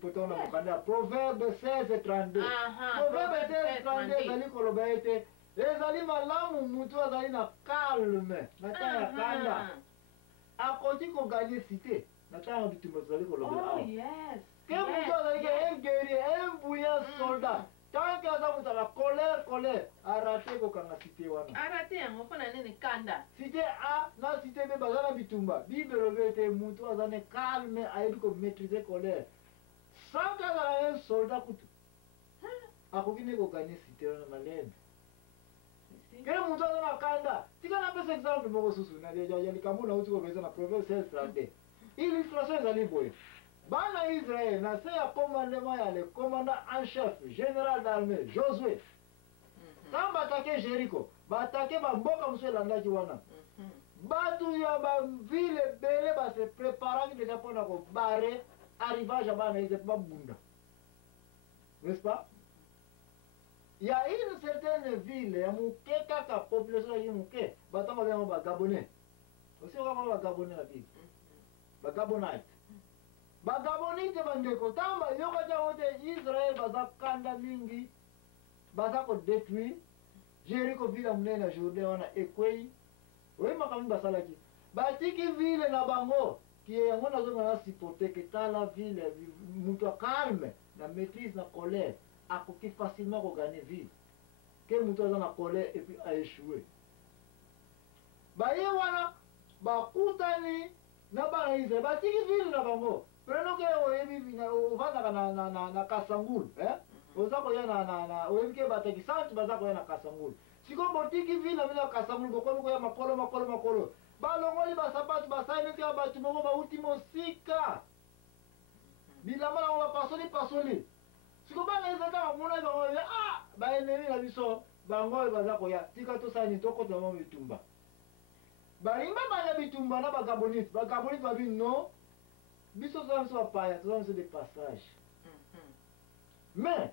Proverbe 16 32. Proverbe 16 32 ezali koloba ete ezali malamu mutu azali na calme na temps ya kanda akoki koganye cité na temps ya bitumba ezali koloba awa ke mutu azali un guerrier un bouillant soldat tant que aza mutu ala colère arate kokanga cité wana arate yango mpona nini kanda cité a na cité be baza na bitumba bible elobi ete mutu aza ne calme ayebi komaîtriser colère sans kazala un soldat kutu akoki nde koganye cité wana na lene ke mutu aza na kanda tika napesa exemple moko susu ya likambo nauti kopesa na proverbe 16 illustration ezali boye bana Israël na se ya commandement ya le commandant en chef général d'armée Josué quand batake Jéricho batake bamboka mosusu elandaki wana bato ya bavile ebele base préparaki deja mpona kobare arrivage ya bana Israël mpo babunda n'est-ce pas? Il y a une certaine ville ya moke kaka population ya moke batango bayango bagabonais aussi okaka bagabonais na ville bagabonite bagabonite bandeko ntango bayokaki yango te Israël baza kanda mingi baza kodétruire Jéricho ville ya monene na Jourdain wana ekwei oyebaka mingi basalaki batiki ville na bango kie yango nazonga na sipote ke tala ville mutu calme na maîtrise na colère akoki facilement kogane ville ke mutu aza na colère et puis aéchoué baye wana bakutani na bana Israël batiki ville na bango prenons que oyebi ovandaka na kasangulu oza koya na oyebi ke bataki santi baza koya na kasangulu sikoyo botiki ville na bino ya kasangulu bokomi koya makolo balongoli basapatu basali neti ya bato moko bauti mosika bilamba nango bapasoli sikoyo bana ezaka bamonaki bango baenemi na biso bango oyo baza koya tika tosani tokota bango bitumba balimba banya bitumba na bagabonite babi no biso toza biso bapaya toza biso de passage mais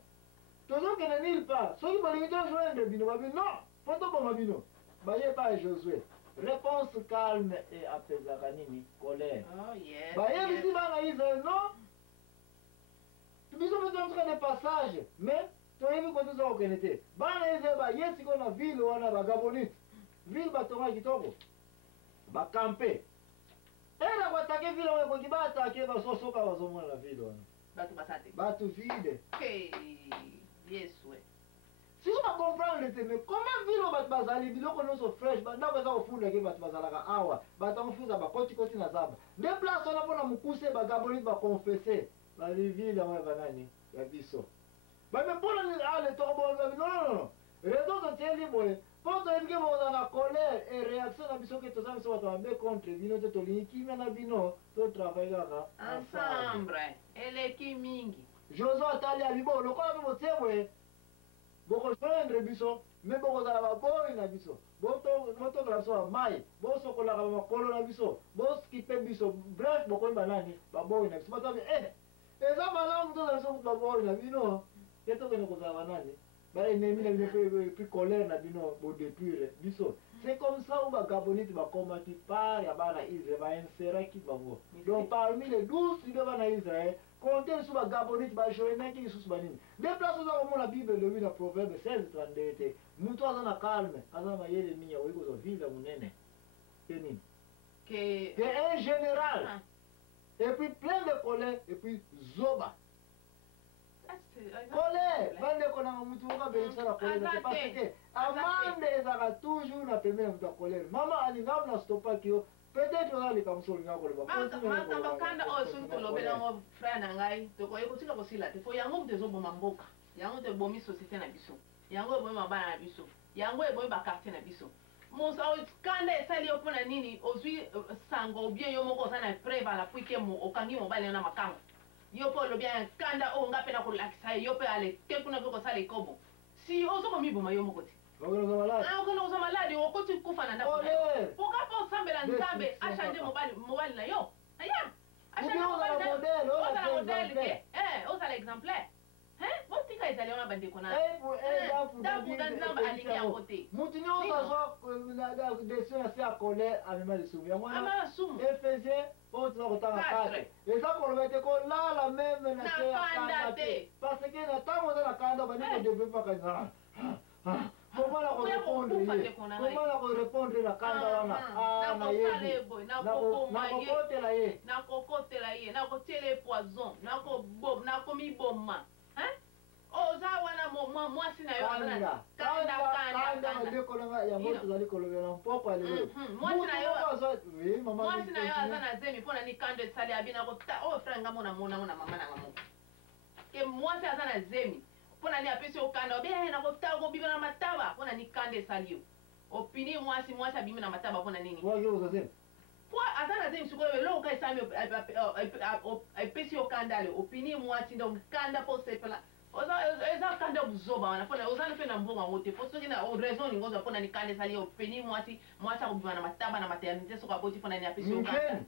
tozokende nulle part soki balingi tojoindre bino babi non fo toboma bino baye pa Josué réponse calme et apesaka nini colère bayebisi bana Israël non biso mpe tozoka de passage mais toyebi kote toza kokende te bana Israël baye sikoyo na ville wana bagabonite ville batonga kitoko bakampe ela batake ville wana ekoki batake basosoka bazomona na ville wana bato vide siko bacomprendre te mais comment ville bato bazali biloko nyonso fresh ndako eza kofundake bato bazalaka awa bato amofuza bakotikoti na zamba nde place wana mpona mokuse bagabonite baconfesse balivile yango ya banani ya biso bame mpona aletokobolobi non raison totieli boye mpo toyebi ke boza na colère et réaction na biso ke toza biso bato mabe contre bino te tolingi kimia na bino totravaille kaka ensemble eleki mingi Josué atali alibo lokola mpe botie boye bokojoindre biso me bokozala baboyi na biso botokola biso bamai bosokolaka bamakolo na biso boskipe biso bref bokoyeba nani baboyi na biso batabi eza malamu tozala biso baboyi na bino ye tokende kozala banani baennemi na bino mpe colère na bino bodétruire biso c'est comme ça où bagabonite bakomaki part ya bana Israël bainseraki bango donc parmi les 12 tribus ya bana Israël compter lisusu bagabonite bajoinaki lisusu banini nde place oza komona bible elobi na proverbe 16:32 te mutu aza na calme aza na mayele mingi akoki kozwa ville ya monene ke nini ke un général et puis plein de colère et puis zoba colère bandeko nanga mutu okabelisa na colère parce que amande ezalaka toujours na pembeni ya mutu ya colère mama alingamu na stopaki yo peut-être oza likambo so olinga koloba makambo kanda oyo soki tolobelango frère na ngai tokoki kotika kosila te po yango moto ezoboma mboka yango moto ebomi société na biso yango ebomi mabana na biso yango ebomi bakartier na biso kanda esali yo mpona nini ozwi sango bien yo moko oza na preuve ala po ike okangi mobali na makango yo mpe olobi kanda oyo nga mpe na kolakisa ye yo mpe ale te kuna mpe kosala ekobo si ozokomiboma yo moko te okende kozwa maladi okoti kufa na ndako poka mpe osambela nzambe achange mobali na yo aya achange mobali na yo ozala modele ke ozala exemplaire botika ezali wana bandeko na ndabuda nzambe alingi yango te mutu nyonso azwa desio na se ya colère amema lisumu yango wana efesie oyo toza kotanga 4 eza koloba ete kolala meme na se ya parce que na tango za na kanda ba niko développer ka comment la répondre comment la répondre la kanda wana na ye na kokotela ye na kotiele poison na komi bomba oza wana mwasi na yo mwasi na yo aza na zemi mpona ni kando esali abi na frère nga mona monango na mama nanga moko ke mwasi aza na zemi mpona ni apesi okanda obe na kotala kobima na mataba mpona ni kanda esali yo opini mwasi abimi na mataba mpona nini po aza na zemi sikoyo eloko ka esami epesi okanda ale opini mwasi donc kanda mpo sepela eza kanda buzoba wana mpona ozali mpe na mbongo yango te po soki na raison ningo ozwa mpona ni kanda esali openi mwasi akobima na mataba na maternité soki aboti mpona ni apesi okanda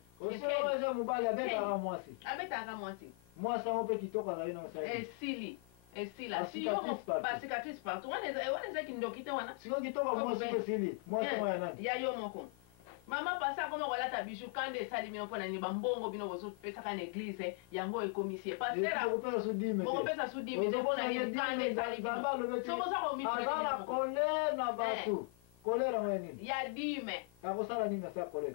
abetaka mwasi yango mpe kitoko azali na esila si yo basicatrice partout wana ezaki ndoki te wana siko kitoko mwasi mpe esili mwasi yango ya nani ya yo moko mama pasi akoma kolata bijou kanda esali bino mpona nini bambongo bino bozopesaka na eglize yango ekomisi ye bokopesa sudimi te mpona nini kanda esali bino sokoza aza na kolere na bato kolere yango ya nini ya dime akosala nini asa kolere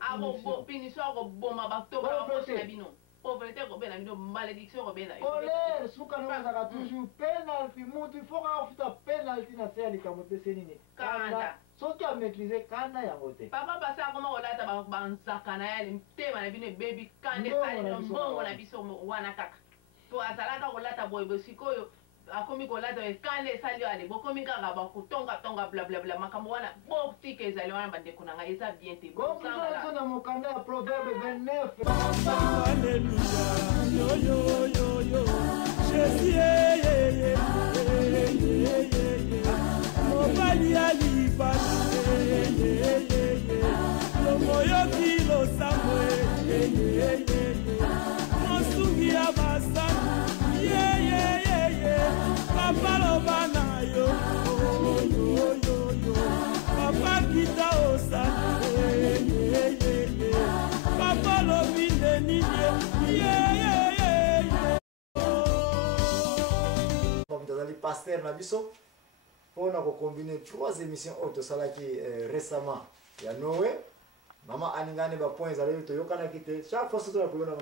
punition akoboma bato bakosi na bino pauvreté kobela bino malédiction kobela kolere suka nango ezaka toujours penalty mutu ifo kaka kofuta penalty na se ya likambo epese nini kanda soki amaîtrise kanda yango te papa pasi akoma kolata banzaka na yale mtema na bino ebebi kanda esali bino mbongo na biso wana kaka po azalaka kolata boyeboye sikoyo akomi kolata kanda esali ale bokomi kaka bakotongatonga blablabla makambo wana botika ezali wana bandeko na ngai eza bien te kombiso na mokanda ya proverbe 29 mobali ya libala lomoyoki losambo mosungi ya basani papa loba na yo papa kita osani papa lobi ndenini tozali paster na biso mpona kokombine 3 émissions oyo tosalaki récemment ya Noé mama ani ngani bapoint ezali toyokanaki te chaque fois soki toyakoliona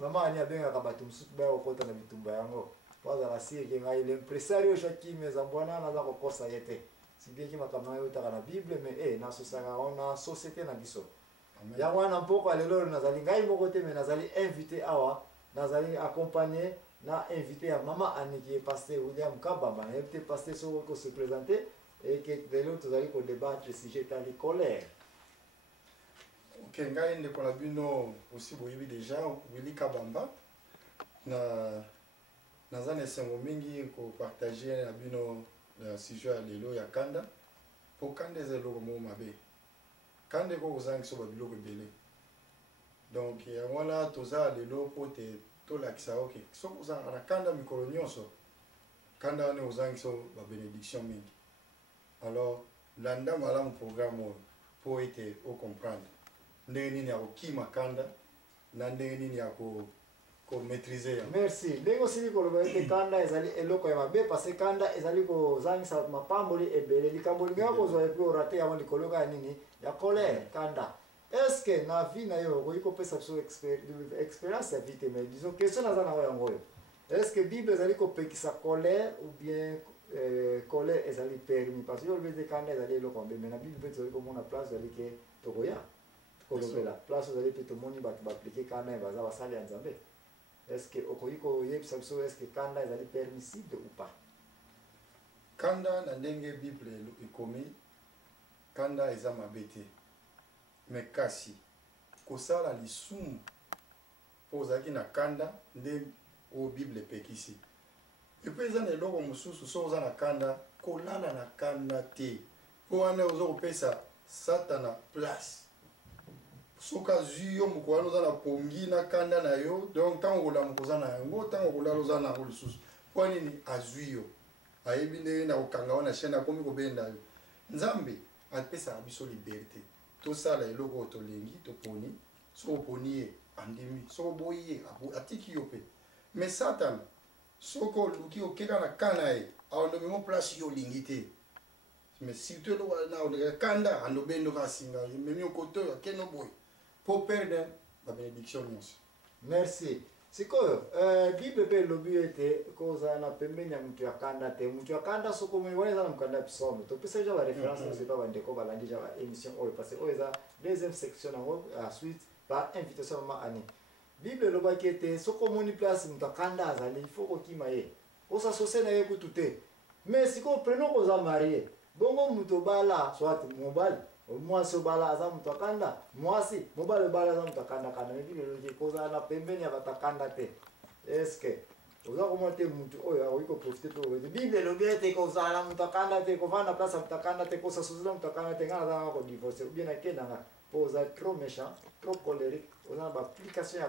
mama ani abengaka bato mosusu baya kokota na bitumba yango po azala sirke ngai l'impresario Joakim ezambwana naza kokosa ye te sibieki makambo ngai oyotaka na bible mais nasosaka na société na biso yango wana mpoko alelo nazali ngai moko te mais nazali invité awa nazali accompagné na invité ya mama Annie qui est pasteur William Kabamba na invité pasteur soko ko se présenter et que lelo tozali ko débattre sujet tali colère. OK ngai ndeko na bino aussi boyebi déjà Willy Kabamba naza na esengo mingi ko partager na bino na sujet ya lelo ya kanda po kanda eza eloko moko mabe kanda eko kozangisa babiloko ebele donc yango wana toza lelo po te tolakisa oke soki ozalaka na kanda mikolo nyonso kanda wana ozangisa babénédiction mingi alors landa malamu programme oyo mpo ete ocomprendre ndenge nini ya kokima kanda na ndenge nini ya komaîtrise yango. Merci ndenge osili koloba ete kanda ezali eloko ya mabe parce kanda ezali kozangisa mapamboli ebele likambo lingi kozwa epe orate yango likolo ya nini ya colère kanda. Est-ce que na vie na yo okoki kopesa biso expérience ya vie te mais disons question naza nango yango oyo est-ce que bible ezali kopekisa colère ou bien colère ezali permis parce que yo olobi ete kanda ezali eloko mabe mais na bible mpe tozali komona place ezali ke tokoya kolobela place ozali mpe tomoni bato baaplike kanda baza basali ya nzambe est-ce que okoki koyebisa biso est-ce que kanda ezali permissible ou pas kanda na ndenge bible ekomi kanda eza mabe te mais kasi kosala lisumu po ozalaki na kanda nde oyo bible epekisi epe eza na eloko mosusu so oza na kanda kolala na kanda te po wana oza kopesa satana place soki azwi yo moko wana oza na pongi na kanda na yo donc ntango kolamuka oza na yango ntango kolala oza na yango lisusu mpo nini azwi yo ayebi ndenge na kokanga wana chaine akomi kobenda yo nzambe apesaka biso liberté tosala eloko oyo tolingi toponi soki oponi ye andimi soki oboyi ye atiki yo mpe mais Satan soko luki okeka na kana e aondo memo place yo lingité mais si tu na on kanda ando bendo ka singa memi okoto keno boy pour perdre la bénédiction nyonso. Merci. Sikoyo, Bible pe lobi ete koza na pembeni ya mtu ya kanda te. Mtu ya kanda soko mweneza na mkanda bisomo. To pesa ja ba référence na sepa bande ko balandi ja ba émission oyo parce que oyo deuxième section na suite par invitation ma ani. Bible loba ki ete soko moni place mtu ya kanda azali il faut ko kima ye. Osa sose na ye kutute. Mais siko preno koza marié. Bongo mtu bala soit mobile mwasi obala aza mtu akanda mwasi mobile obala aza mtu akanda kana mebile loje koza na pembeni ya batakanda te eske oza komote mtu oyo akoki profiter pe oyo bible lobi ete kozala mtu akanda te kovanda place ya mtu akanda te kosasosela mtu akanda te ngana azanga kodivorce ou bien akendanga po oza trop méchant trop colérique oza na baapplication ya